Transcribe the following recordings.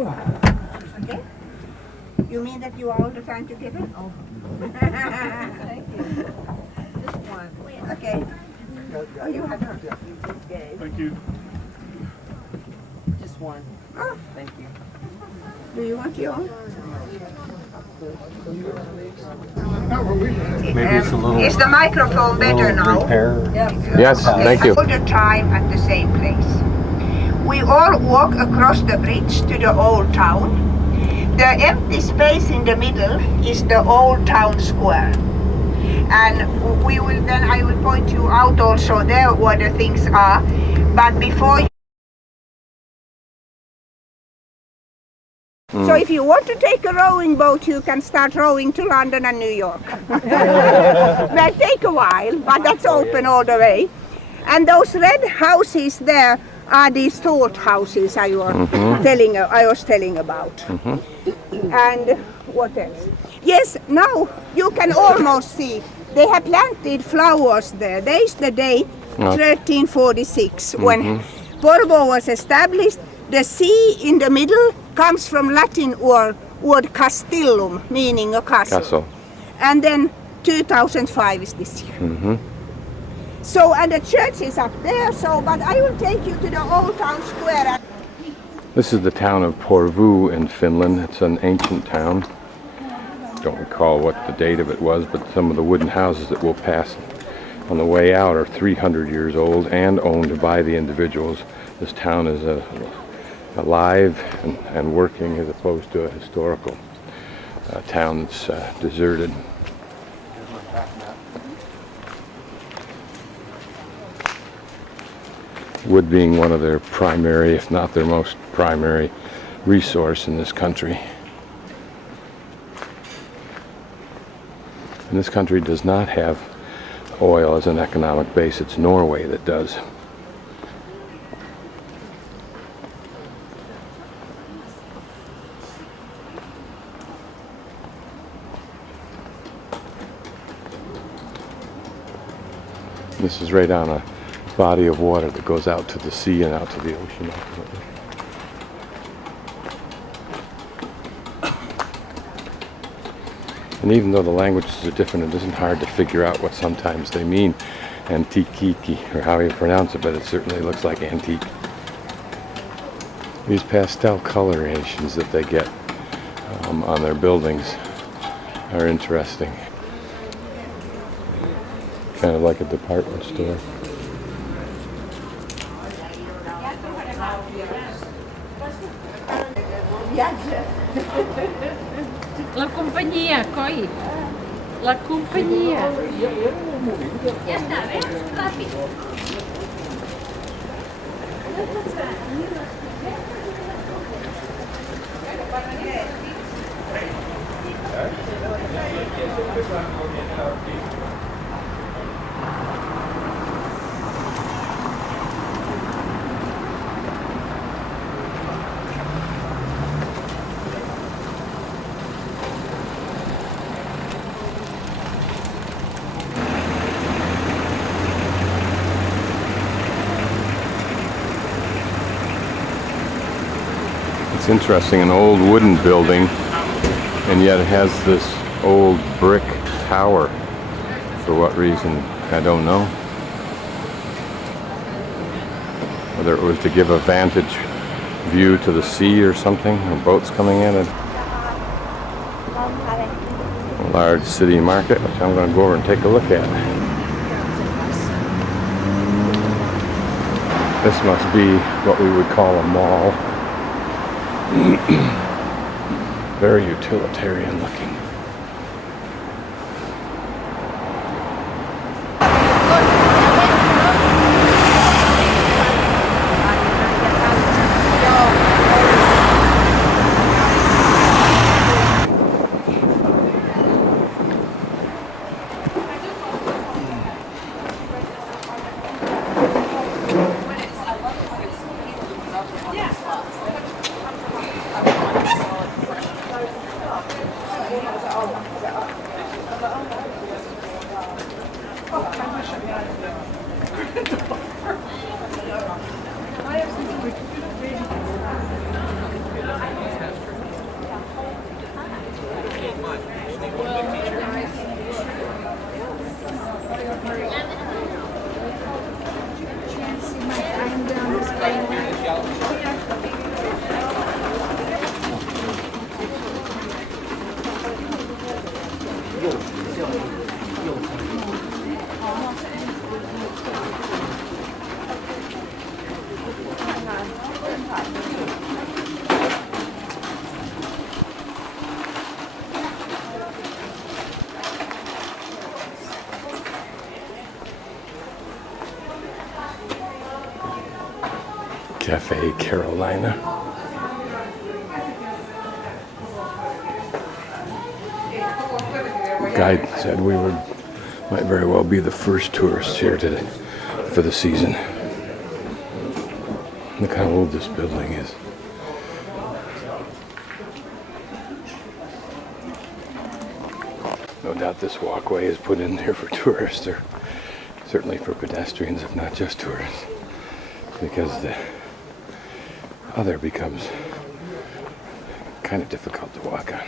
Okay? You mean that you are all the time together? Oh. Thank you. Just one. Okay. Oh, you have her. Thank you. Just one. Oh. Thank you. Do you want your own? Maybe it's a little. Is the microphone better now? Repair. Yes, thank you. All the time at the same place. We all walk across the bridge to the old town. The empty space in the middle is the old town square. And I will point you out also there where the things are. But before So if you want to take a rowing boat, you can start rowing to London and New York. Might take a while, but that's open all the way. And those red houses there are these salt houses I was telling about. And what else? Yes, now you can almost see they have planted flowers there. There is the date 1346 when Porvoo was established. The C in the middle comes from Latin word castellum, meaning a castle. And then 2005 is this year. So, and the church is up there, but I will take you to the old town square. This is the town of Porvoo in Finland. It's an ancient town. Don't recall what the date of it was, but some of the wooden houses that we'll pass on the way out are 300 years old and owned by the individuals. This town is alive and working as opposed to a historical town that's deserted. Wood being one of their primary, if not their most primary, resource in this country. And this country does not have oil as an economic base. It's Norway that does. This is right on a body of water that goes out to the sea and out to the ocean ultimately. And even though the languages are different, it isn't hard to figure out what sometimes they mean. Antiquiki, or how you pronounce it, but it certainly looks like antique. These pastel colorations that they get on their buildings are interesting. Kind of like a department store. La compagnia, coi. La compagnia. Ya está, ¿ves? Rápido. It's interesting, an old wooden building, and yet it has this old brick tower. For what reason, I don't know. Whether it was to give a vantage view to the sea or something, or boats coming in. A large city market, which I'm going to go over and take a look at. This must be what we would call a mall. Very utilitarian looking. Cafe Carolina. The guide said we might very well be the first tourists here for the season. Look how old this building is. No doubt this walkway is put in here for tourists, or certainly for pedestrians, if not just tourists, because the other becomes kind of difficult to walk on.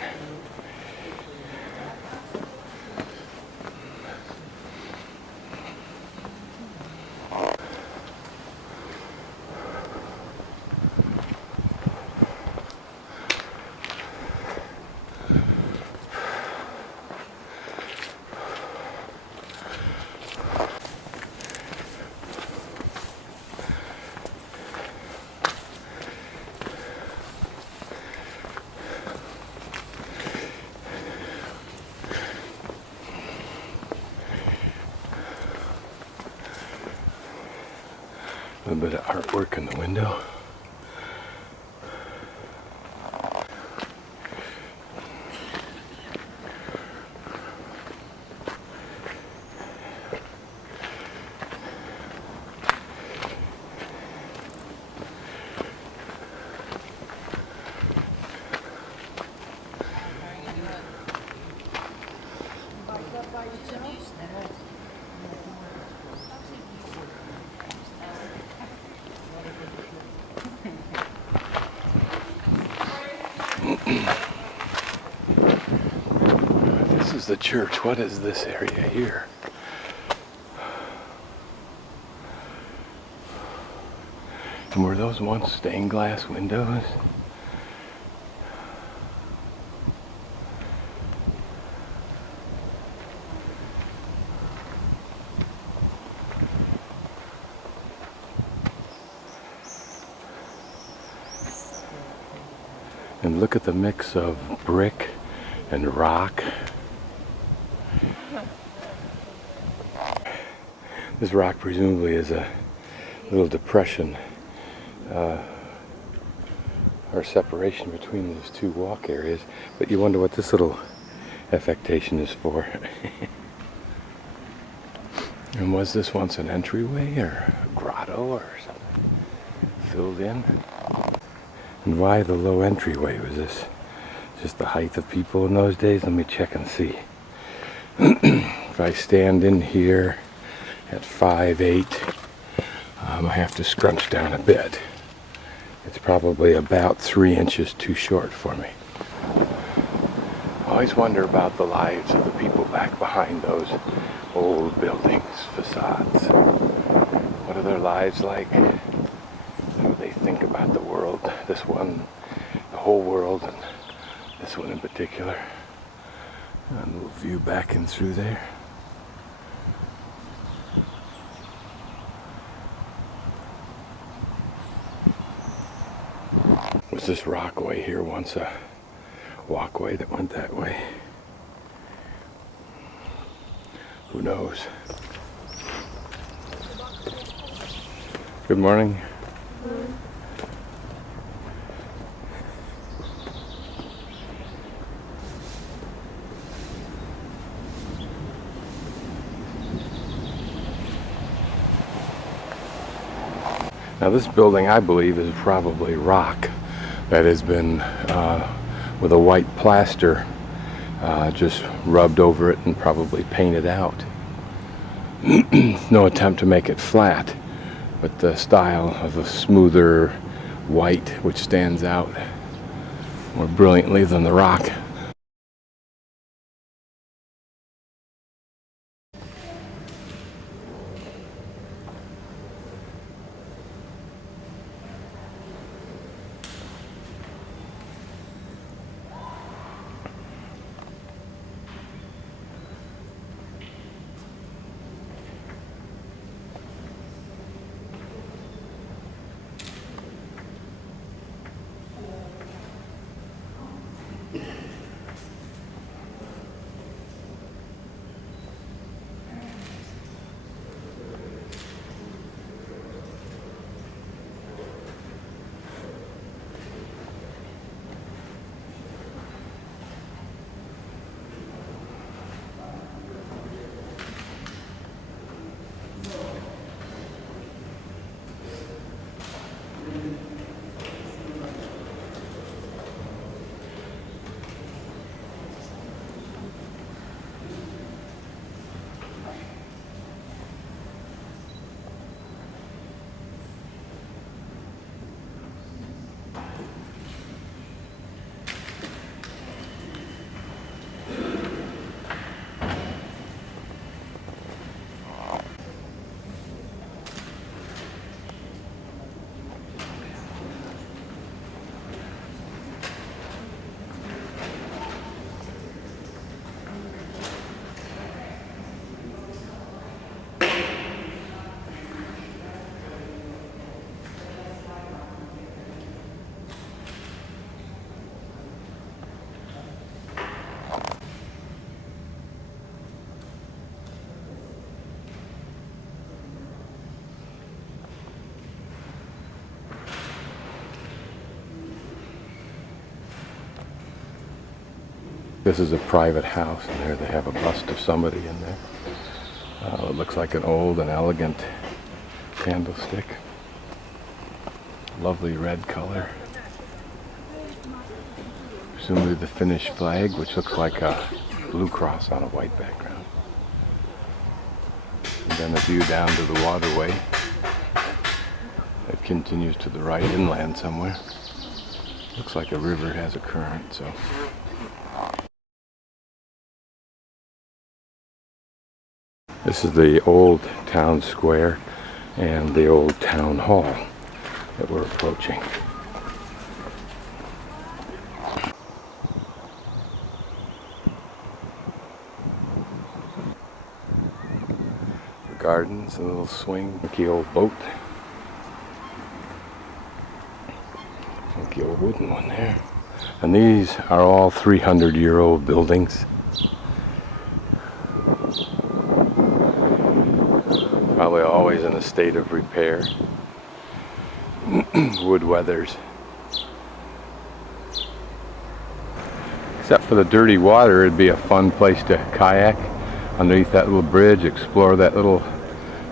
A little bit of artwork in the window. This is the church. What is this area here? And were those once stained glass windows? And look at the mix of brick and rock. This rock presumably is a little depression or separation between these two walk areas, but you wonder what this little affectation is for. And was this once an entryway or a grotto or something filled in? And why the low entryway? Was this just the height of people in those days? Let me check and see. If I stand in here at 5'8", I have to scrunch down a bit. It's probably about 3 inches too short for me. I always wonder about the lives of the people back behind those old buildings, facades. What are their lives like? How do they think about the world? This one, the whole world, and this one in particular. A little view back in through there. Was this rockway here once a walkway that went that way? Who knows? Good morning. Now this building, I believe, is probably rock that has been with a white plaster just rubbed over it and probably painted out. No attempt to make it flat, but the style of a smoother white which stands out more brilliantly than the rock. This is a private house, and there they have a bust of somebody in there. It looks like an old and elegant candlestick. Lovely red color. Presumably the Finnish flag, which looks like a blue cross on a white background. And then a view down to the waterway. It continues to the right, inland somewhere. Looks like a river has a current, so. This is the old town square and the old town hall that we're approaching. The gardens, a little swing, funky old boat. Funky old wooden one there. And these are all 300-year-old buildings. Probably always in a state of repair. Wood weathers. Except for the dirty water, it'd be a fun place to kayak underneath that little bridge, explore that little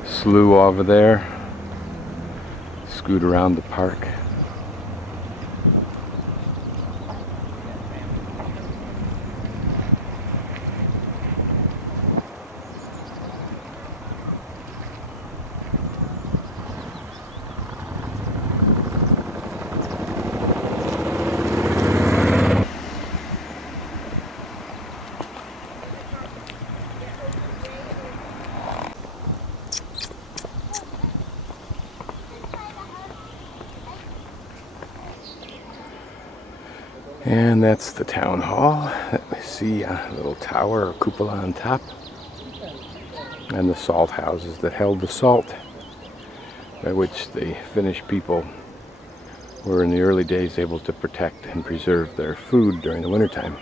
slough over there, scoot around the park. And that's the town hall. We see a little tower or cupola on top. And the salt houses that held the salt, by which the Finnish people were in the early days able to protect and preserve their food during the wintertime.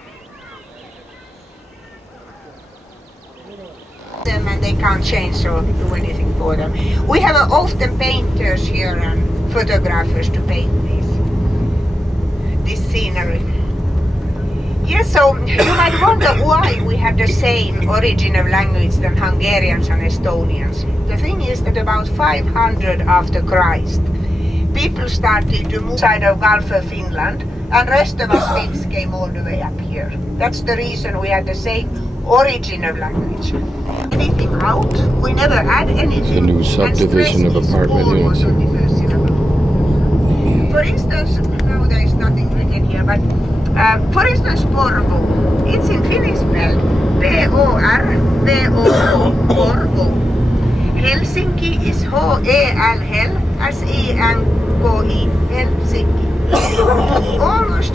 And they can't change or do anything for them. We have often painters here and photographers to paint this scenery. Yes, so you might wonder why we have the same origin of language than Hungarians and Estonians. The thing is that about 500 after Christ, people started to move outside of Gulf of Finland, and rest of us Finns came all the way up here. That's the reason we had the same origin of language. Anything out, we never add anything. It's a new subdivision of apartment units. For instance, no, there is nothing written here, but for instance, Porvoo, it's in Finnish spelled P-O-R-V-O-O, Porvoo. Helsinki is H-E-L-L-S-I-N-K-I, Helsinki. Almost